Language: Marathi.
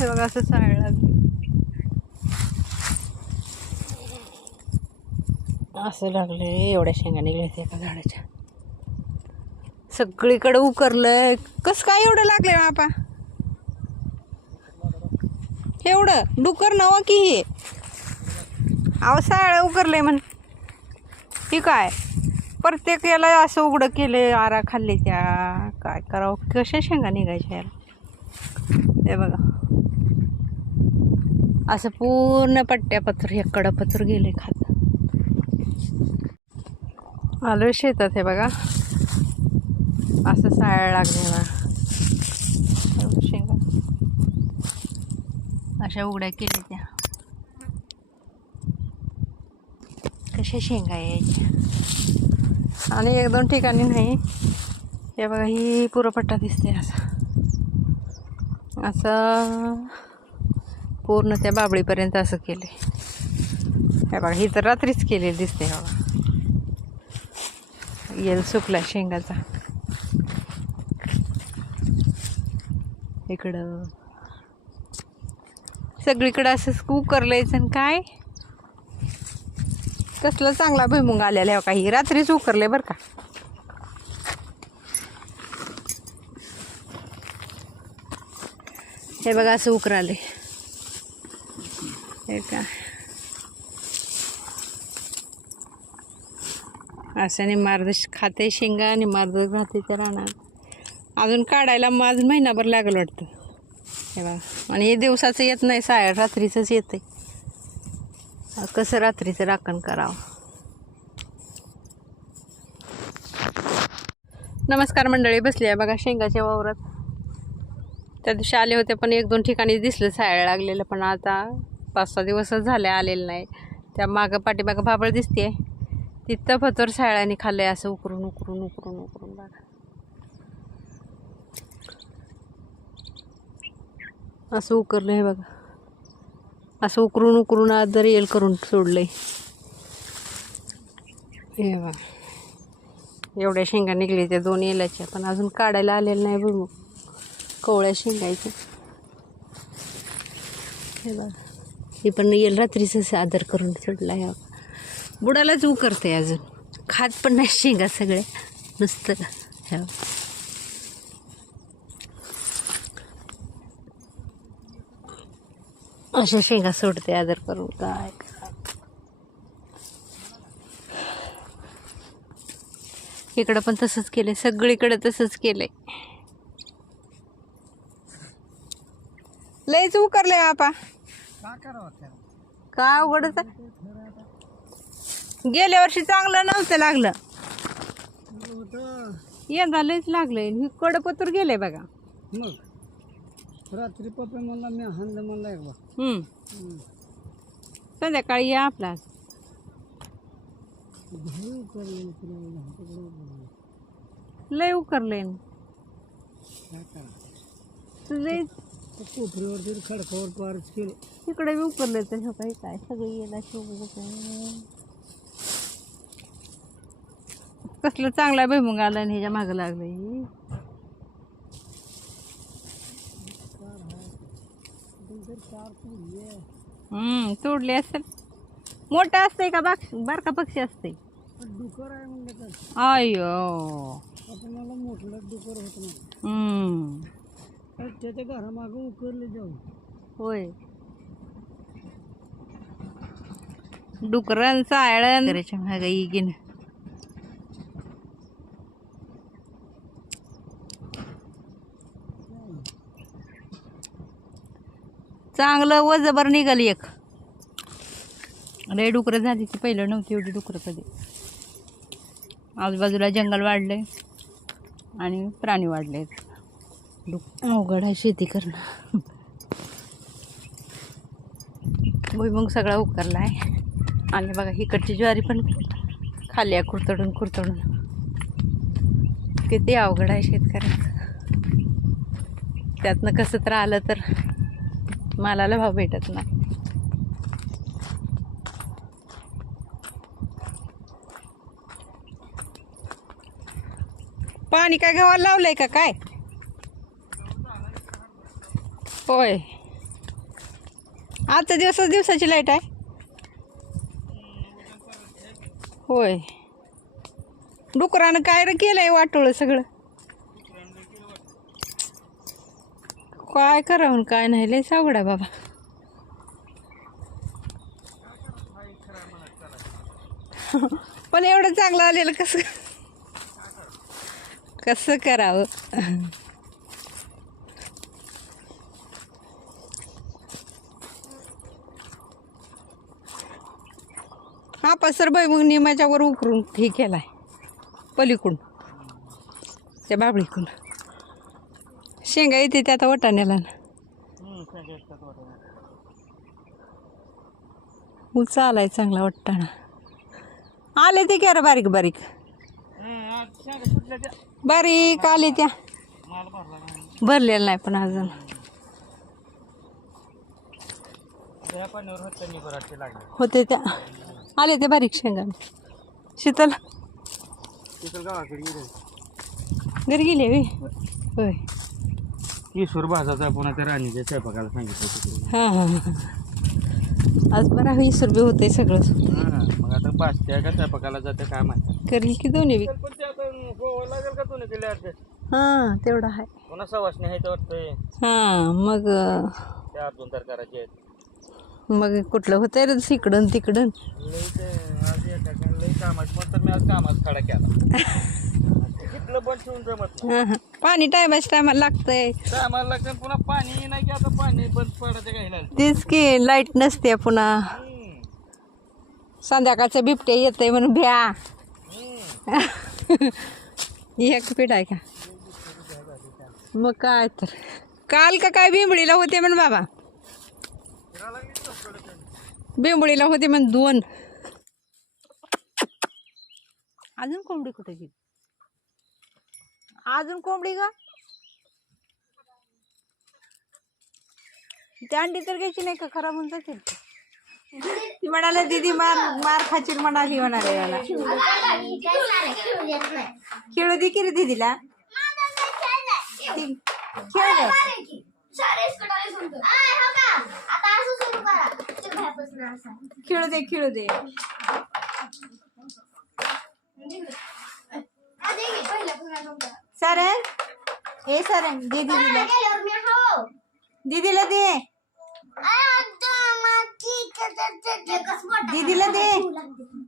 हे बघा असं चाळ लागली असं लागले एवढ्या शेंगा निघल्या होत्या एका झाडाच्या. सगळीकडे उकरलंय. कस काय एवढं लागलंय बापा? एवढं? डुकर नवा की हे? अहो साळ उकरलंय म्हण. ही काय? प्रत्येक याला असं उघडं केले आरा खाल्ले त्या. काय करावं? कशा शेंगा निघायच्या याला? हे बघा. असं पूर्ण पट्ट्या पत्र हे कडं पत्र गेले खात. आलो शेतात हे बघा. असं साळ लागले बघा. शेंगा. अशा उघड्या केल्या त्या. कशा शेंगा यायच्या? आणि एक दोन ठिकाणी नाही. हे बघा ही पुरपट्टा दिसते असं. असं पूर्ण त्या बाबळीपर्यंत असं केले हे बघा ही तर रात्रीच केलेली दिसते बघा. येल सुकला शेंगाचा. इकडं. सगळीकडं असं उकरलंयच आणि काय? कसलं चांगला भुईमुंग आलेला आहे काही रात्रीच उकरले बरं का. हे बघा असं उकराले हे का? असं निमार्द खाते शेंगा निमार्द राहते त्या राहणार. अजून काढायला माझ महिनाभर लागलं वाटतं. हे बघा. आणि हे दिवसाचं येत नाही साय रात्रीचंच येते कसं रात्रीचं राखण करावं? नमस्कार मंडळी बसली आहे बघा शेंगाच्या वावरात. त्या दिवशी आले होते पण एक दोन ठिकाणी दिसलं सायळ लागलेलं पण आता पाच सहा दिवसच झाले आलेलं नाही. त्या मागं पाठीमागं भाबळ दिसते तिथं फतर सायळाने खाल्लं आहे असं उकरून उकरून उकरून उकरून बघा. असं उकरलं आहे बघा. असं उकरून उकरून आज जर येल करून सोडलं हे बघा. एवढ्या शेंगा निघल्या त्या दोन येलाच्या पण अजून काढायला आलेलं नाही बघ. मग कोवळ्या शेंगायच्या हे बघा. हे पण येईल रात्रीच आदर करून सोडला ह्या बघा बुडालाच उकरते अजून. खात पण नाही शेंगा सगळ्या नुसतं. ह्या अशा शेंगा सोडते आदर करून. काय? इकडं पण तसंच केलं सगळीकडे तसंच केलंय. लयच उकरलंय आपा का अवघडच आहे? गेल्या वर्षी चांगलं नव्हतं लागलं. यंदा लयच लागलंय. ही कडपत्र गेलंय बघा. मग? रात्री पप्पा म्हणला मी हाणलं म्हणला एक संध्याकाळी या आपला. लय उकरलंय काय कोपरीवरती खडकावर पारच केले. तिकडे बी उकरलंय तर हे काही काय सगळं येला कसलं चांगला भुईमुंग आला आणि ह्याच्या मागं लागलंय. हम्म तोडले असेल. मोठा असतंय का बाक बारका पक्षी असते डुकर आहे म्हणलं तर. अयो मोठलं डुकर होत नाही. त्याच्या घरामागं उकरले जाऊ. होय. डुकरांचं आळण करायच्या मागं इगिन चांगलं वजबर निघाल एक. लय डुकरं झाली ती पहिलं नव्हती एवढी डुकरं कधी. आजूबाजूला जंगल वाढलंय आणि प्राणी वाढले डुक अवघड आहे शेती करणं. भुईमुग सगळा उकरला आहे आणि बघा इकडची ज्वारी पण खाली आहे कुरतडून कुरतडून किती अवघड आहे शेतकऱ्याचं. त्यातनं कसं तर आलं तर मालाला भाव भेटत नाही. पाणी काय गव्हाला लावलंय का काय? होय. आजचा दिवसच दिवसाची लाइट आहे. होय. डुकरानं काय रे केलंय वाटोळं सगळं? काय करावं काय नाही लय सावडा बाबा. पण एवढं चांगलं आलेलं कसं? कसं करावं? हा पसर बाई मग निमाच्या वर उकरून हे केलाय. पलीकडून. त्या बाबळीकडून. शेंगा येते त्या आता वटाण्याला ना. उचा आलाय चांगला वाटताना आले ते क्या रे बारीक बारीक. बारीक आले त्या. भरलेलं नाही पण अजून. होते त्या. आले ते बारीक शेंगा शीतल. घरी गेले वे होय? किशोर भाजाचा पुन्हा त्या राणीच्या स्वयंपाकाला सांगितलं होतं हां हां हां. आज बरा वीस रुपये होते सगळं. हा, मग आता बासत्या का स्वयंपाकाला जाते काय माहिती. करेल की दोन्ही बी. पण ते आता गोवा लागेल का तुला केले अर्धे? हां तेवढं आहे. पुन्हा सवासणी आहे तर वाटतंय. हां मग अं, त्या अर्जून तर करायचे आहेत. मग कुठलं होतंय रे तिकडं तिकडून? लई आज एका लई कामात मग आज कामात खडा पाणी टायमाच टायमाला लागतंय. कामाला लागतं पुन्हा पाणी नाही की आता पाणी बंद पडायचं घ्यायला तेच की लाइट नसते पुन्हा. संध्याकाळचं बिबटे येतंय म्हणून भ्या. एक पीठ आहे का? मग काय तर. काल का काय बिंबडीला होते म्हण बाबा? बिंबडीला होते म्हण दोन. अजून कोंबडी कुठे गेली? अजून कोंबडी का त्या अंडी तर घ्यायची नाही का? खराब होऊन जातील. ती म्हणाले दीदी मार मार खाशील म्हणाली म्हणाले मला खेळू दे की रे दीदीला? ती- खेळ रे. खेळू दे खेळू दे. सरण हे सरण दे दीदीला. दीदीला दे. दीदीला दे.